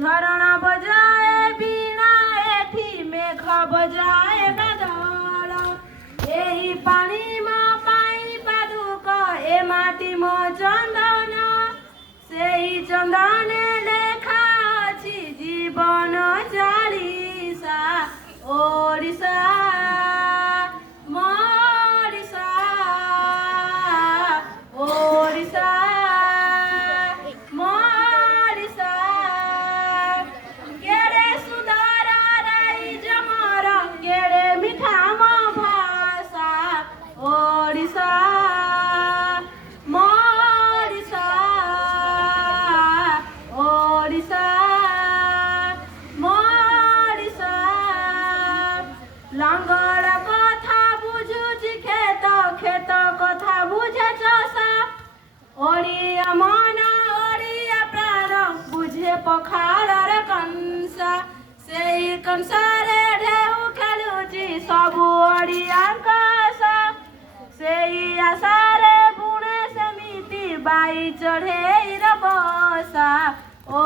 झरणा बजाए बीणा एठी मेघ बजाए बादल एही पानी में पाई पादुक ए माटी में चंदन सेही चंदने लेखा अछि जीवन चालीसा ओडिशा मोडिशा ओडिशा मोडिशा केड़े सुंदर राई जमर केड़े मीठा मो भाषा ओडिशा मोडिशा ओडिशा मोडिशा लांगड़ कथा बुझुची खेत खेत कथा बुझे चषा ओडिया मन ओडिया प्राण बुझे पखाड़र कंसा सेई कंसारे ढेउ खेलुची सबु ओडियांक आशा सेई आशारे बुणे सेमिति बाई चढ़ेर बसा ओ